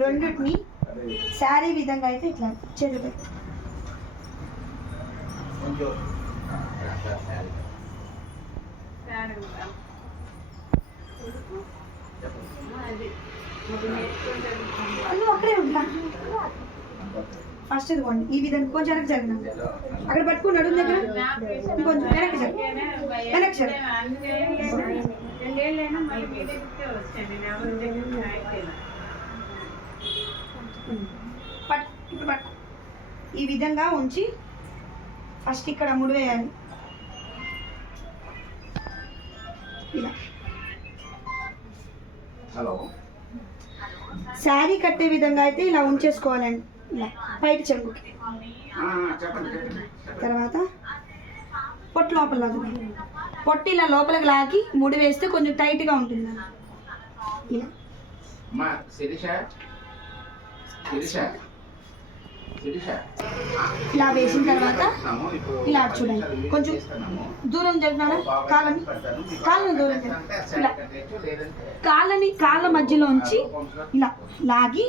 రెండుని శారీ విధంగా అయితే ఇట్లా చేతులు అక్కడే ఉంటా. ఫస్ట్ ఇదిగోండి ఈ విధంగా కొంచెం వెనక్కి జరిగిన అక్కడ పట్టుకున్నాడు దగ్గర ఇంకొంచెం వెనక్కి జరుగు వెనక్కి జరుగు ఇప్పుడు పట్టు ఈ విధంగా ఉంచి ఫస్ట్ ఇక్కడ ముడి వేయాలి ఇలా. శారీ కట్టే విధంగా అయితే ఇలా ఉంచేసుకోవాలండి ఇలా బయట చెంగుకి. తర్వాత పొట్టు లోపల పొట్టు ఇలా లోపలికి లాగి ముడి వేస్తే కొంచెం టైట్గా ఉంటుంది ఇలా. ఇలా వేసిన తర్వాత ఇలా చూడండి కొంచెం దూరం జరిగినాడా కాళ్ళని దూరం ఇలా కాళ్ళ మధ్యలోంచి ఇలా లాగి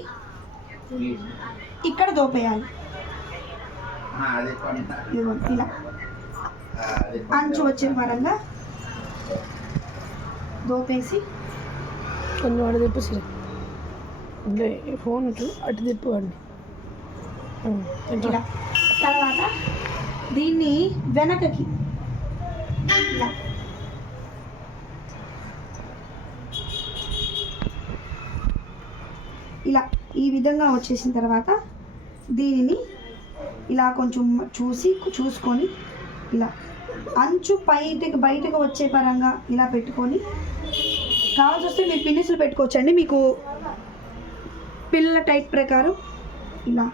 ఇక్కడ దోపేయాలి ఇలా అంచు వచ్చిన పరంగా దోపేసి కొంచెం అటు తిప్పు ఫోన్ అటు తిప్పుకోండి. తర్వాత దీన్ని వెనకకి ఇలా ఈ విధంగా వచ్చేసిన తర్వాత దీనిని ఇలా కొంచెం చూసుకొని ఇలా అంచు బయటకు వచ్చే పరంగా ఇలా పెట్టుకొని కావాల్సి వస్తే మీరు పిన్నిసులు పెట్టుకోవచ్చండి. మీకు పిల్లల టైప్ ప్రకారం ఇలా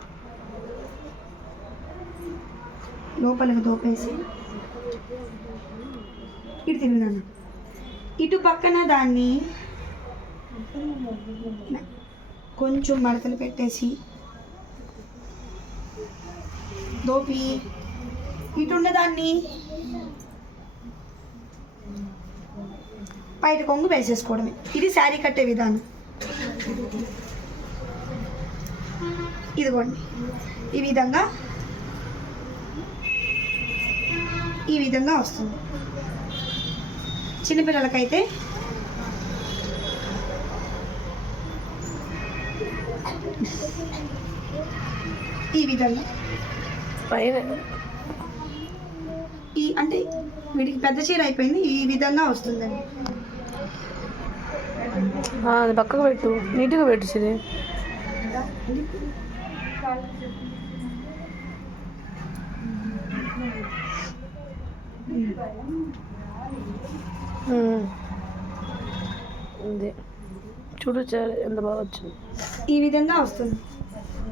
లోపలికి దోపేసి ఇటు తిరిగినాను ఇటు పక్కన దాన్ని కొంచెం మడతలు పెట్టేసి దోపి ఇటు ఉన్నదాన్ని బయట కొంగు వేసేసుకోవడమే. ఇది శారీ కట్టే విధానం. ఇదిగోండి ఈ విధంగా వస్తుంది. చిన్నపిల్లలకైతే ఈ విధంగా అంటే వీడికి పెద్ద చీర అయిపోయింది ఈ విధంగా వస్తుందండి. అది పక్కకు పెట్టు, నీట్గా పెట్టు సిరి. చూడు ఎంత బాగా వచ్చింది. ఈ విధంగా వస్తుంది.